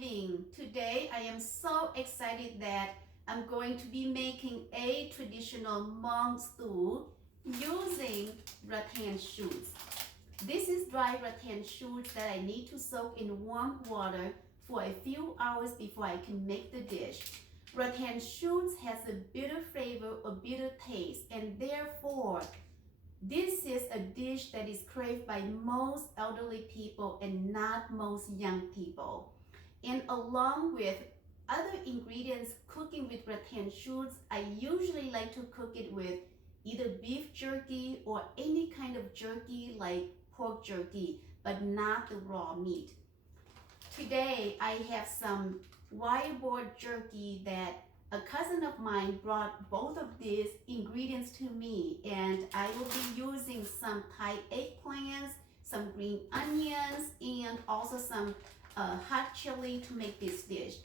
Thanksgiving. Today I am so excited that I'm going to be making a traditional Hmong stew using rattan shoots. This is dry rattan shoots that I need to soak in warm water for a few hours before I can make the dish. Rattan shoots has a bitter flavor or bitter taste, and therefore this is a dish that is craved by most elderly people and not most young people. And along with other ingredients cooking with rattan shoots, I usually like to cook it with either beef jerky or any kind of jerky like pork jerky, but not the raw meat. Today I have some wild boar jerky that a cousin of mine brought both of these ingredients to me, and I will be using some Thai eggplants, some green onions, and also some hot chili to make this dish.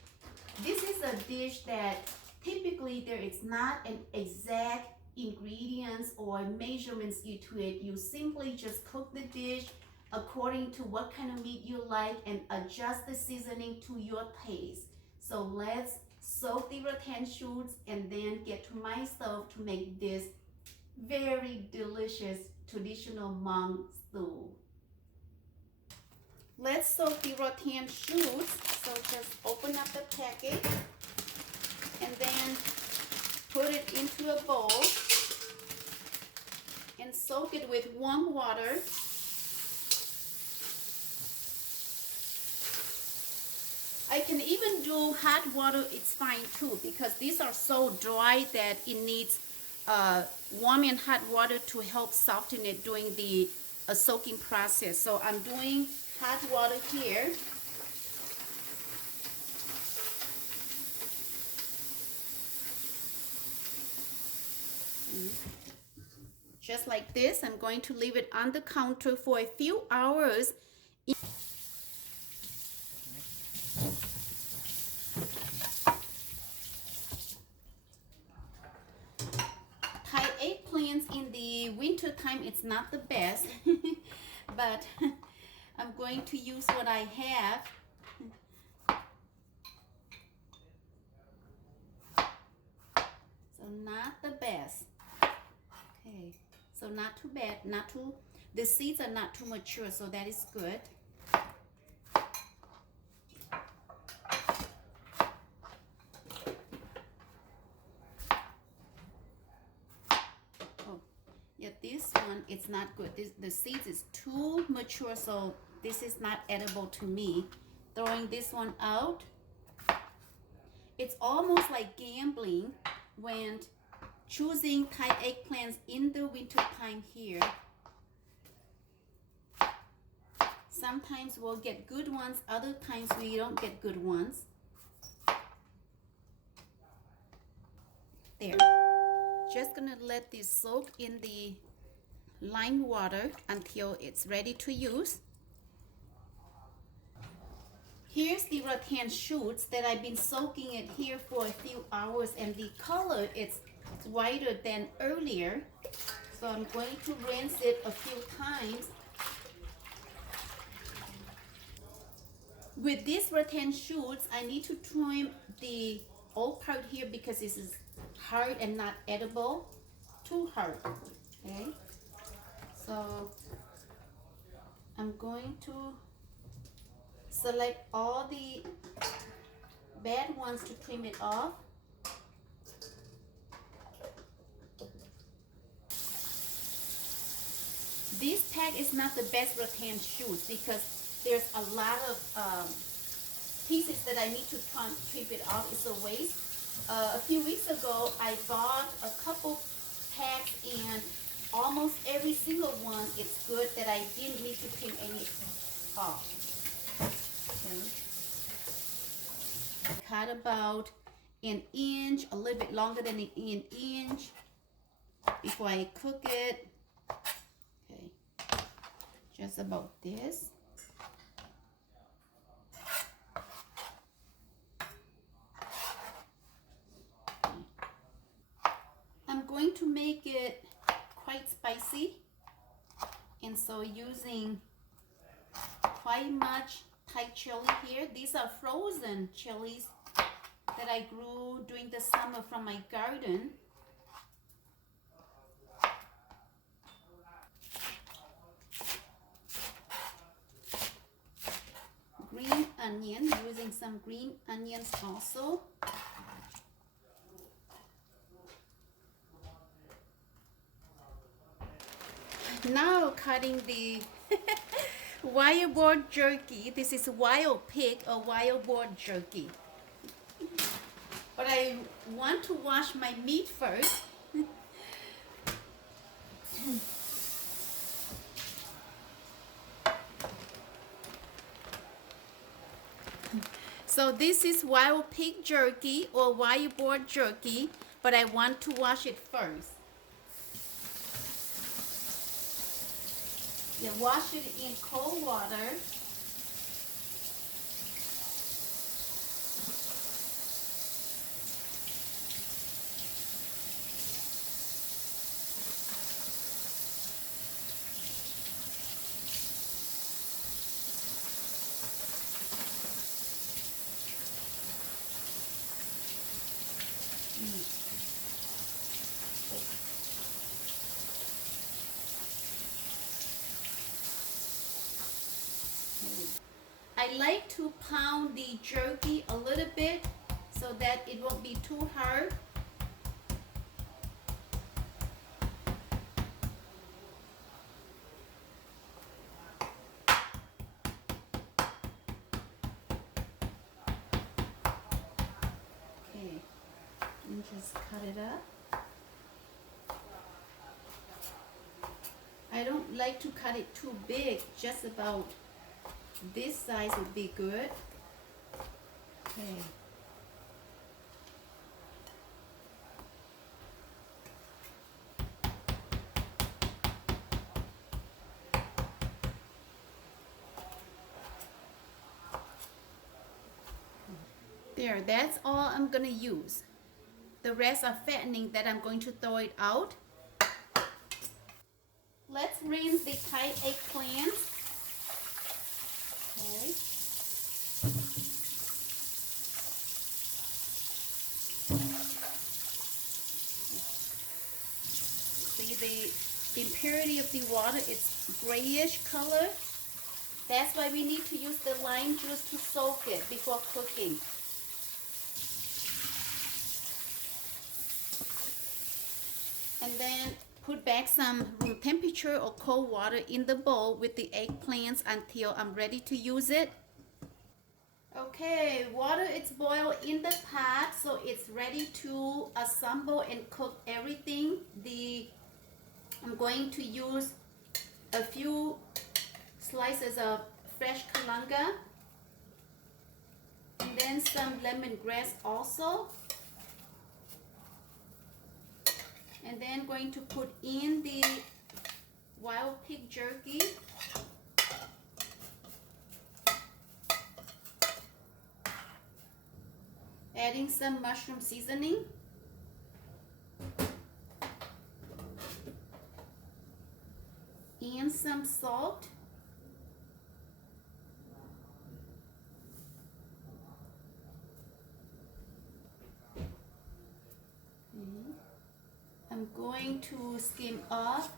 This is a dish that typically there is not an exact ingredients or measurements to it. You simply just cook the dish according to what kind of meat you like and adjust the seasoning to your taste. So let's soak the rattan shoots and then get to my stove to make this very delicious traditional Hmong stew. Let's soak the rattan shoots. So just open up the packet and then put it into a bowl and soak it with warm water. I can even do hot water, it's fine too, because these are so dry that it needs warm and hot water to help soften it during the soaking process. So I'm doing hot water here. Just like this, I'm going to leave it on the counter for a few hours. Thai eggplants in the winter time, it's not the best, but I'm going to use what I have. So not the best. Okay, so not too bad, the seeds are not too mature, so that is good. Oh, yeah, this one, it's not good. The seeds is too mature, so this is not edible to me. Throwing this one out. It's almost like gambling when choosing Thai eggplants in the winter time here. Sometimes we'll get good ones, other times we don't get good ones. There. Just gonna let this soak in the lime water until it's ready to use. Here's the rattan shoots that I've been soaking it here for a few hours, and the color it's whiter than earlier. So I'm going to rinse it a few times. With these rattan shoots, I need to trim the old part here because this is hard and not edible. Too hard. Okay. So I'm going to select all the bad ones to trim it off. This pack is not the best rattan shoots because there's a lot of pieces that I need to trim it off. It's a waste. A few weeks ago, I bought a couple packs, and almost every single one is good that I didn't need to trim any off. Okay. Cut about an inch, a little bit longer than an inch before I cook it. Okay, just about this. I'm going to make it quite spicy, and so using quite much Thai chili here. These are frozen chilies that I grew during the summer from my garden. Green onion, using some green onions also. Now cutting the wild boar jerky. This is wild pig or wild boar jerky. But I want to wash my meat first. So this is wild pig jerky or wild boar jerky, but I want to wash it first. You wash it in cold water. I like to pound the jerky a little bit so that it won't be too hard. Okay, and just cut it up. I don't like to cut it too big, just about this size would be good. Okay. There, that's all I'm gonna use. The rest are fattening that I'm going to throw it out. Let's rinse the Thai eggplant. Okay. See the impurity of the water, it's grayish color. That's why we need to use the lime juice to soak it before cooking. And then put back some room temperature or cold water in the bowl with the eggplants until I'm ready to use it. Okay, water is boiled in the pot, so it's ready to assemble and cook everything. I'm going to use a few slices of fresh kalanga and then some lemongrass also. And then going to put in the wild pig jerky. Adding some mushroom seasoning. And some salt. I'm going to skim off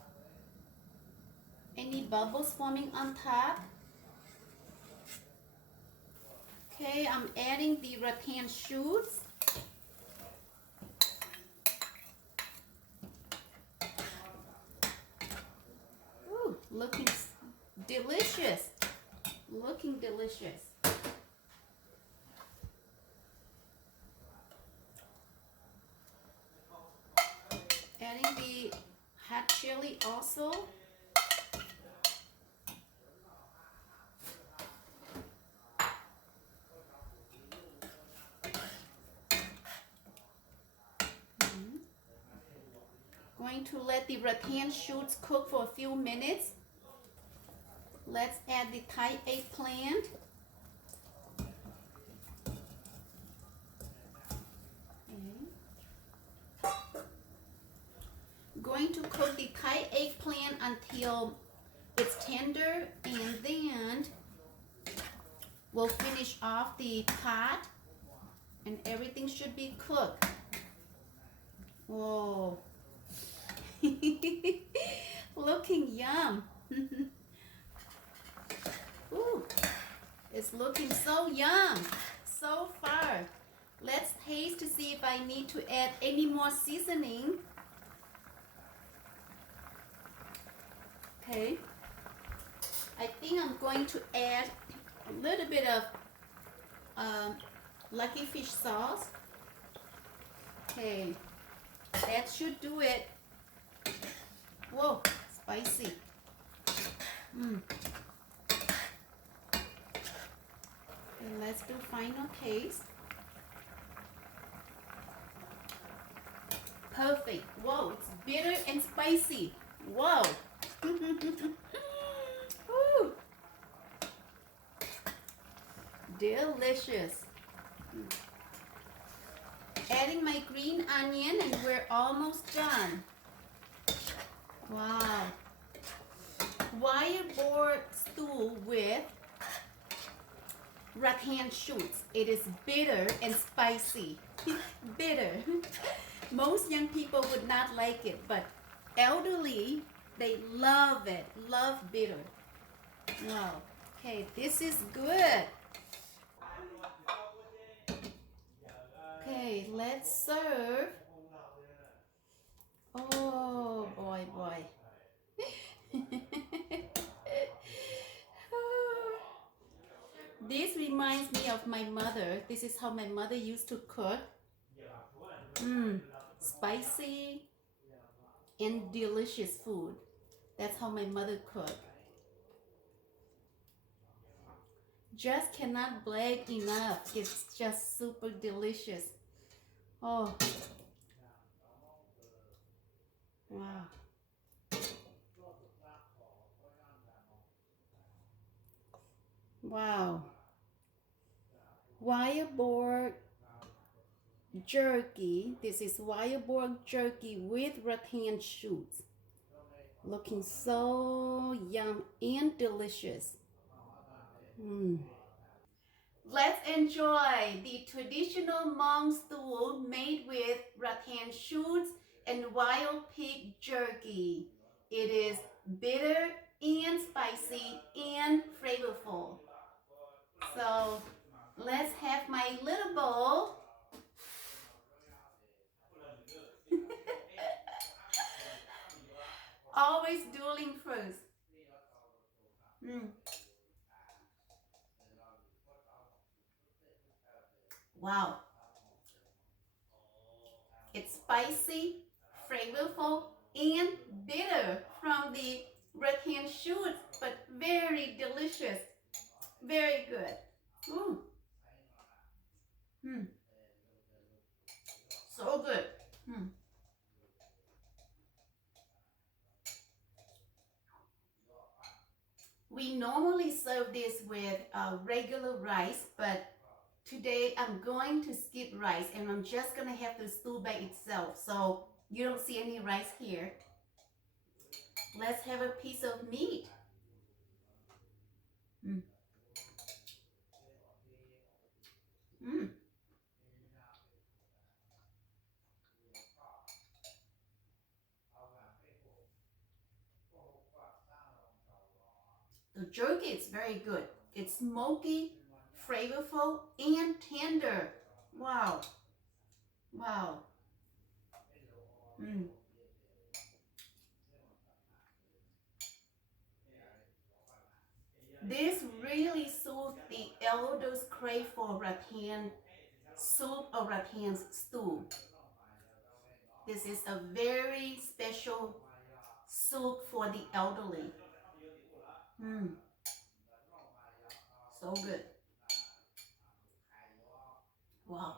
any bubbles forming on top. Okay, I'm adding the rattan shoots. Ooh, looking delicious. Looking delicious. Adding the hot chili also. Going to let the rattan shoots cook for a few minutes. Let's add the Thai eggplant. Going to cook the Thai eggplant until it's tender, and then we'll finish off the pot and everything should be cooked. Whoa. Looking yum. Ooh, it's looking so yum so far. Let's taste to see if I need to add any more seasoning. Okay, I think I'm going to add a little bit of lucky fish sauce. Okay, that should do it. Whoa, spicy. And let's do final taste. Perfect. Whoa, it's bitter and spicy. Whoa. Woo. Delicious. Adding my green onion and we're almost done. Wow. Wire board stew with rattan shoots. It is bitter and spicy. Bitter. Most young people would not like it, but elderly, they love it. Love bitter. Wow. Okay, this is good. Okay, let's serve. Oh, boy, boy. This reminds me of my mother. This is how my mother used to cook. Spicy and delicious food. That's how my mother cooked. Just cannot brag enough. It's just super delicious. Oh, wow. Wow. Wire board jerky. This is wire board jerky with rattan shoots. Looking so yum and delicious. Let's enjoy the traditional Hmong stew made with rattan shoots and wild pig jerky. It is bitter and spicy and flavorful. So let's have my little bowl. Always dueling first. Wow. It's spicy, flavorful, and bitter from the rattan shoots, but very delicious. Very good. Ooh. So good. We normally serve this with regular rice, but today I'm going to skip rice and I'm just going to have the stew by itself. So you don't see any rice here. Let's have a piece of meat. The jerky is very good. It's smoky, flavorful, and tender. Wow. Wow. This really soothes the elders' crave for rattan soup or rattan stew. This is a very special soup for the elderly. So good. Wow.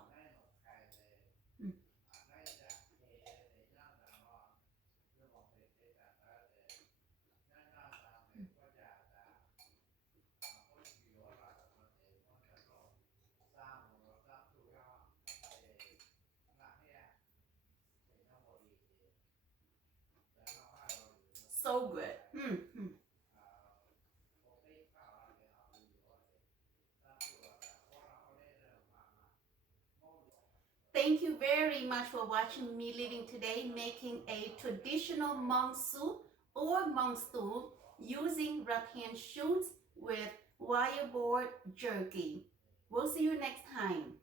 So good. very much for watching me living today, making a traditional monk soup or monk stew using rattan shoots with wire board jerky. We'll see you next time.